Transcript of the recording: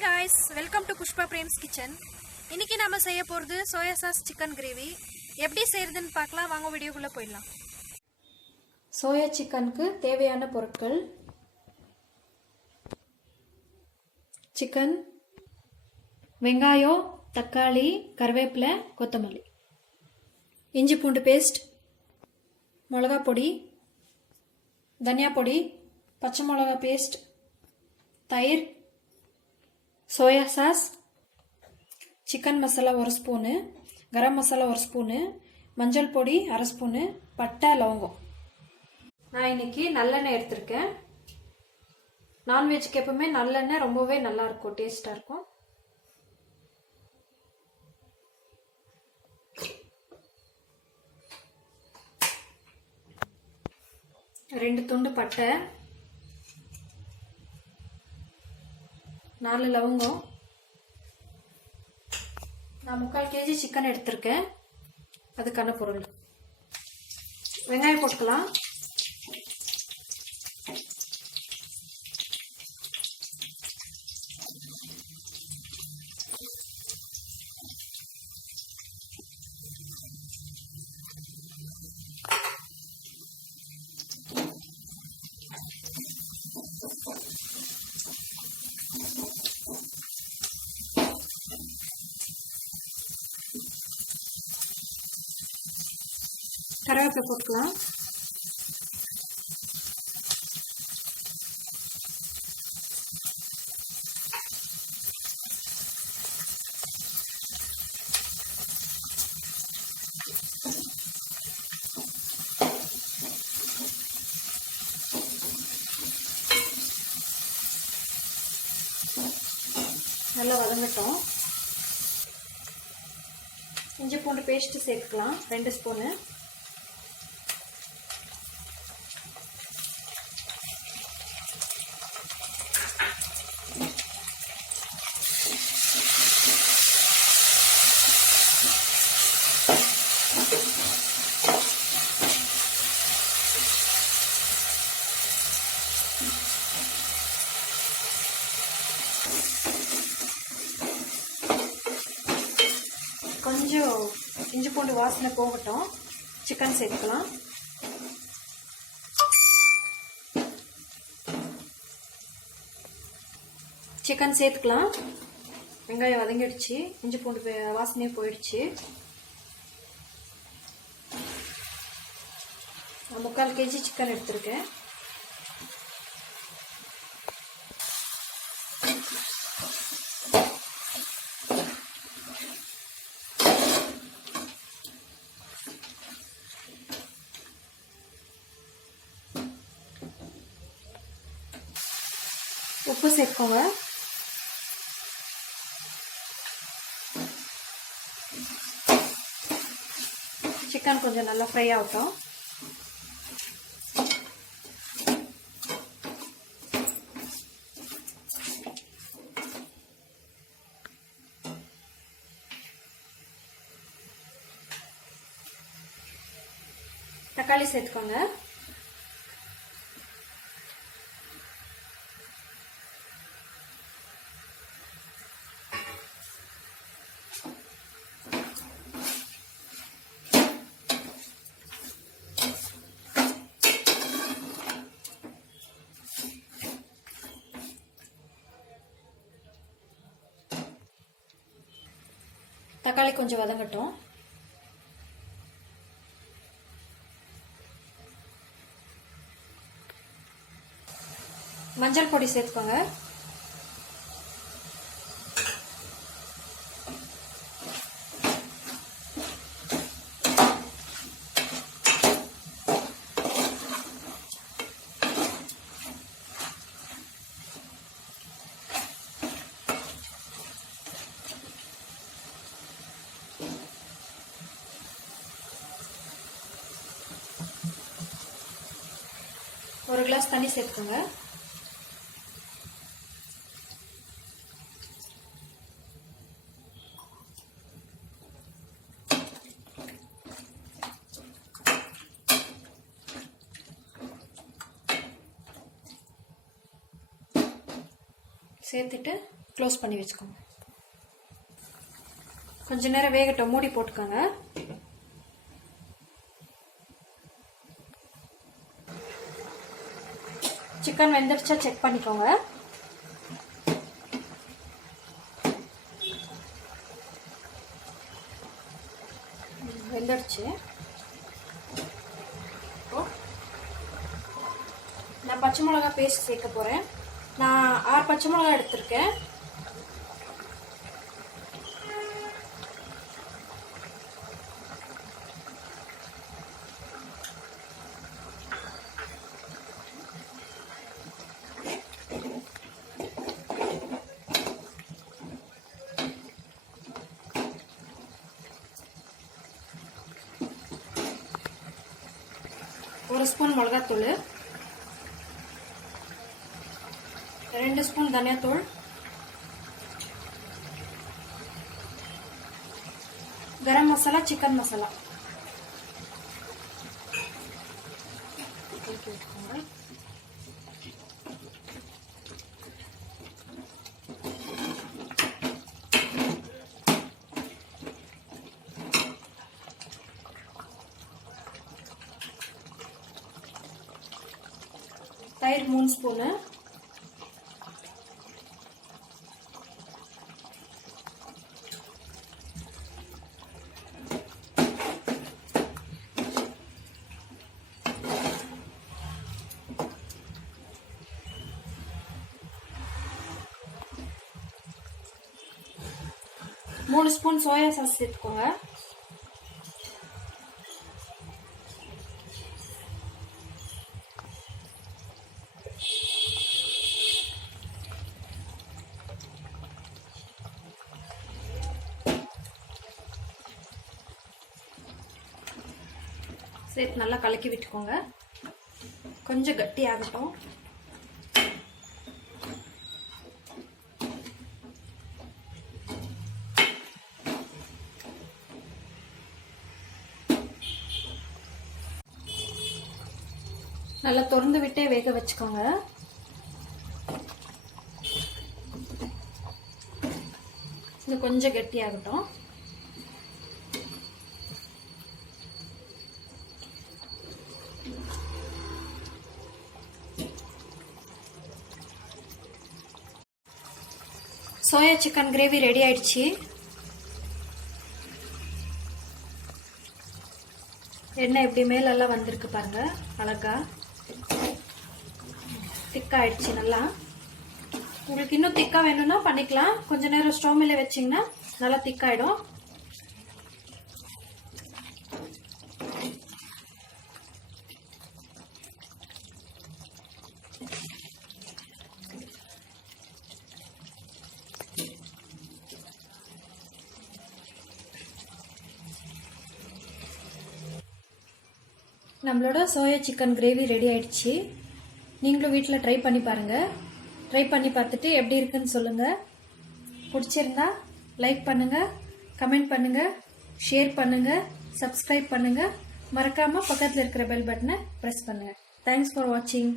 Hi guys, welcome to Pushpa frames kitchen. இன்னைக்கு நம்ம செய்ய போகிறது சோயா சாஸ் சிக்கன் கிரேவி. எப்படி செய்யறதுன்னு பார்க்கலாம், வாங்க வீடியோக்குள்ளே போயிடலாம். சோயா சிக்கனுக்கு தேவையான பொருட்கள்: சிக்கன், வெங்காயம், தக்காளி, கருவேப்பிலை, கொத்தமல்லி, இஞ்சி பூண்டு பேஸ்ட், மிளகா பொடி, தனியா பொடி, பச்சை மிளகா பேஸ்ட், தயிர், soya sauce, chicken masala 1 spoon, garam masala 1 spoon, மஞ்சள் பொடி 1/2 ஸ்பூனு, பட்டை, லவங்கம். நான் இன்னைக்கு நல்லெண்ணெய் எடுத்திருக்கேன். நான்வெஜ்க்கு எப்பவுமே நல்லெண்ணெய் ரொம்பவே நல்லா இருக்கும், டேஸ்டா இருக்கும். ரெண்டு துண்டு பட்டை, 4 லவங்கம். நான் 3/4 kg சிக்கன் எடுத்திருக்கேன், அதுக்கான பொருள். வெங்காயம் போட்டுக்கலாம். கருவேப்பிலை போட்டுக்கலாம். நல்லா வதங்கட்டும். இஞ்சி பூண்டு பேஸ்ட் சேர்த்துக்கலாம், 2 ஸ்பூனு. கொஞ்சம் இஞ்சி பூண்டு வாசனை போகட்டும். சிக்கன் சேர்த்துக்கலாம். சிக்கன் சேர்த்துக்கலாம். வெங்காயம் வதங்கிடுச்சு, இஞ்சி பூண்டு வாசனையே போயிடுச்சு. 3/4 kg சிக்கன் எடுத்திருக்கேன். உப்பு சேர்த்துக்கோங்க. சிக்கன் கொஞ்சம் நல்லா ஃப்ரை ஆகட்டும். தக்காளி சேர்த்துக்கோங்க. தக்காளி கொஞ்சம் வதங்கட்டும். மஞ்சள் பொடி சேர்த்துக்கோங்க. ஒரு கிளாஸ் தண்ணி சேர்த்துக்கோங்க. சேர்த்துட்டு க்ளோஸ் பண்ணி வச்சுக்கோங்க. கொஞ்ச நேரம் வேகட்டும், மூடி போட்டுக்கோங்க. சிக்கன் வெந்துடுச்சா செக் பண்ணிக்கோங்க. வெந்துடுச்சு. நான் பச்சை மிளகா பேஸ்ட் சேர்க்க போகிறேன். நான் 6 பச்சை மிளகா எடுத்திருக்கேன். ஒரு ஸ்பூன் மிளகாத்தூள், 2 ஸ்பூன் தனியாத்தூள், கரம் மசாலா, சிக்கன் மசாலா. தயிர் 3 ஸ்பூனு, மூணு ஸ்பூன் சோயா சாஸ் சேர்த்துக்கோங்க. சேர்த்து நல்லா கலக்கி விட்டுக்கோங்க. கொஞ்சம் கட்டி ஆகட்டும். நல்லா திறந்து விட்டே வேக வச்சுக்கோங்க. இது கொஞ்சம் கட்டி ஆகட்டும். சோயா சிக்கன் கிரேவி ரெடி ஆயிடுச்சு. எண்ணெய் எப்படி மேலெல்லாம் வந்திருக்கு பாருங்க, அழகா திக்கா ஆயிடுச்சு. நல்லா உங்களுக்கு இன்னும் திக்கா வேணும்னா பண்ணிக்கலாம். கொஞ்ச நேரம் ஸ்டவ் மேல வச்சிங்கன்னா நல்லா திக்காயிடும். நம்மளோட சோயா சிக்கன் கிரேவி ரெடி ஆயிடுச்சு. நீங்களும் வீட்டில் ட்ரை பண்ணி பாருங்கள். ட்ரை பண்ணி பார்த்துட்டு எப்படி இருக்குன்னு சொல்லுங்கள். பிடிச்சிருந்தா லைக் பண்ணுங்கள், கமெண்ட் பண்ணுங்கள், ஷேர் பண்ணுங்கள், சப்ஸ்கிரைப் பண்ணுங்கள். மறக்காமல் பக்கத்தில் இருக்கிற பெல் பட்டனை ப்ரெஸ் பண்ணுங்கள். தேங்க்ஸ் ஃபார் வாட்சிங்.